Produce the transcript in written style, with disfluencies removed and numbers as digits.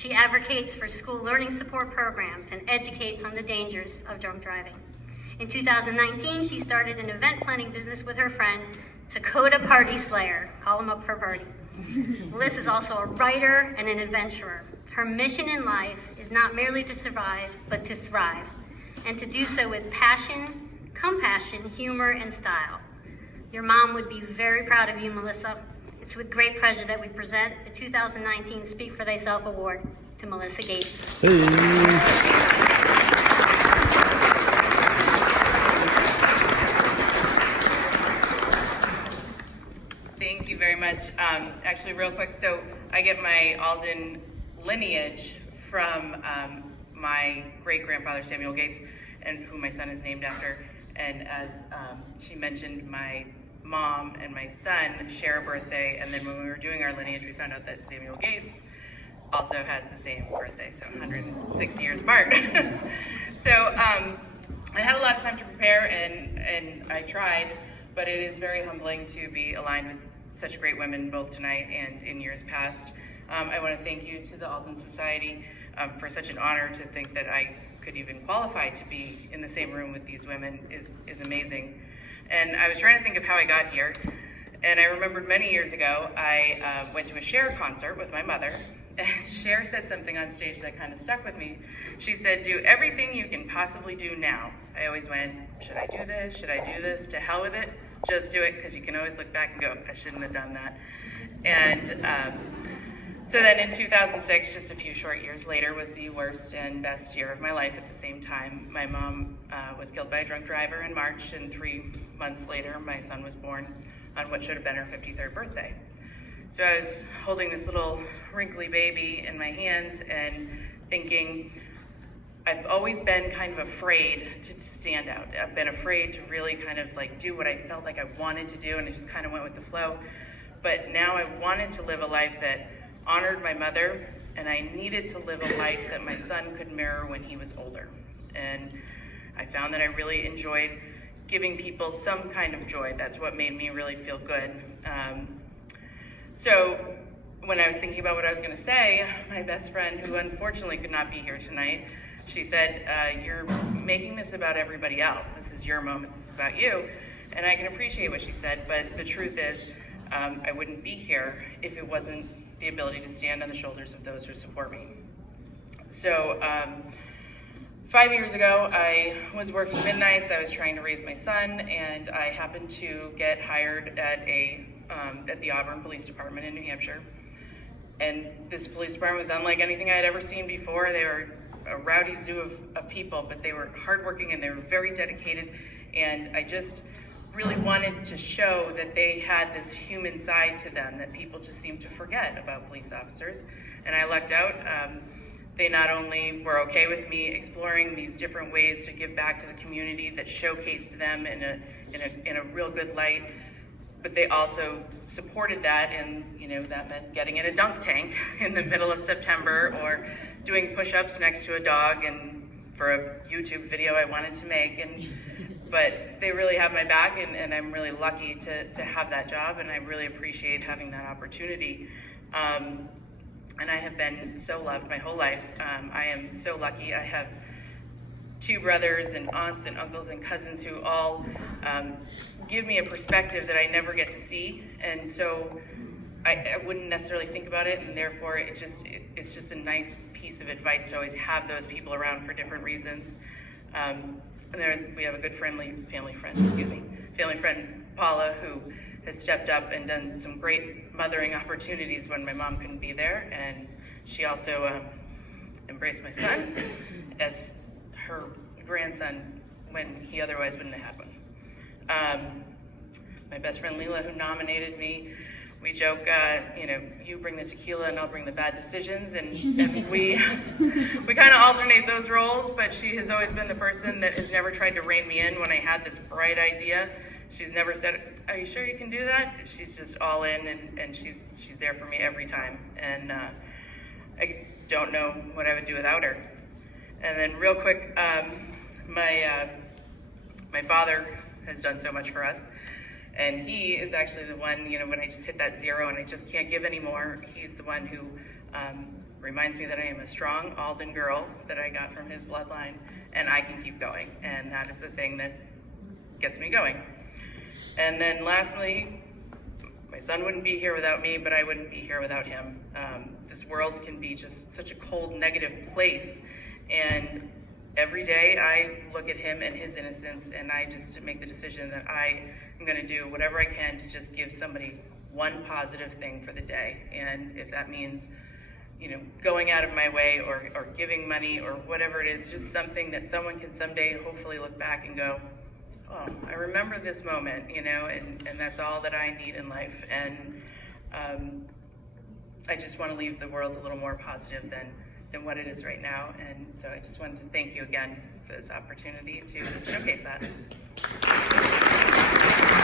She advocates for school learning support programs and educates on the dangers of drunk driving. In 2019, she started an event planning business with her friend, Dakota Party Slayer. Call them up for Birdie. Liz is also a writer and an adventurer. Her mission in life is not merely to survive, but to thrive, and to do so with passion, compassion, humor, and style. Your mom would be very proud of you, Melissa. It's with great pleasure that we present the 2019 Speak for Thyself Award to Melissa Gates. Hey. Thank you very much. Actually, real quick, so I get my Alden lineage from my great-grandfather, Samuel Gates, and who my son is named after. And as she mentioned, my mom and my son share a birthday, and then when we were doing our lineage, we found out that Samuel Gates also has the same birthday, so 160 years apart. So I had a lot of time to prepare, and I tried, but it is very humbling to be aligned with such great women, both tonight and in years past. I want to thank you to the Alden Society for such an honor. To think that I could even qualify to be in the same room with these women is amazing. And I was trying to think of how I got here, and I remembered many years ago, I went to a Cher concert with my mother, and Cher said something on stage that kind of stuck with me. She said, "Do everything you can possibly do now." I always went, should I do this? Should I do this? To hell with it. Just do it, because you can always look back and go, I shouldn't have done that. And so then in 2006, just a few short years later, was the worst and best year of my life at the same time. My mom was killed by a drunk driver in March, and 3 months later, my son was born on what should have been her 53rd birthday. So I was holding this little wrinkly baby in my hands and thinking, I've always been kind of afraid to stand out. I've been afraid to really kind of like do what I felt like I wanted to do, and I just kind of went with the flow. But now I wanted to live a life that honored my mother, and I needed to live a life that my son could mirror when he was older. And I found that I really enjoyed giving people some kind of joy. That's what made me really feel good. So when I was thinking about what I was going to say, my best friend, who unfortunately could not be here tonight, she said, you're making this about everybody else. This is your moment. This is about you. And I can appreciate what she said, but the truth is, I wouldn't be here if it wasn't the ability to stand on the shoulders of those who support me. So 5 years ago, I was working midnights. I was trying to raise my son, and I happened to get hired at the Auburn Police Department in New Hampshire. And this police department was unlike anything I had ever seen before. They were a rowdy zoo of people, but they were hardworking and they were very dedicated. And I just really wanted to show that they had this human side to them that people just seem to forget about police officers. And I lucked out. They not only were okay with me exploring these different ways to give back to the community that showcased them in a real good light, but they also supported that, and that meant getting in a dunk tank in the middle of September, or doing push-ups next to a dog, and for a YouTube video I wanted to make. But they really have my back, and I'm really lucky to have that job, and I really appreciate having that opportunity. And I have been so loved my whole life. I am so lucky. I have 2 brothers and aunts and uncles and cousins who all give me a perspective that I never get to see, and so I wouldn't necessarily think about it, and therefore it's just a nice piece of advice to always have those people around for different reasons. And we have a good family friend, Paula, who has stepped up and done some great mothering opportunities when my mom couldn't be there, and she also embraced my son as her grandson when he otherwise wouldn't have happened. My best friend Leela, who nominated me, we joke, you bring the tequila and I'll bring the bad decisions, and we kind of alternate those roles, but she has always been the person that has never tried to rein me in when I had this bright idea. She's never said, are you sure you can do that? She's just all in, and she's there for me every time, and I don't know what I would do without her. And then real quick, my father has done so much for us. And he is actually the one, when I just hit that 0 and I just can't give anymore, he's the one who reminds me that I am a strong Alden girl that I got from his bloodline, and I can keep going. And that is the thing that gets me going. And then lastly, my son wouldn't be here without me, but I wouldn't be here without him. This world can be just such a cold, negative place. And every day I look at him and his innocence, and I just make the decision that I am going to do whatever I can to just give somebody one positive thing for the day. And if that means, going out of my way or giving money or whatever it is, just something that someone can someday hopefully look back and go, oh, I remember this moment, and that's all that I need in life. And I just want to leave the world a little more positive than what it is right now. And so I just wanted to thank you again for this opportunity to showcase that.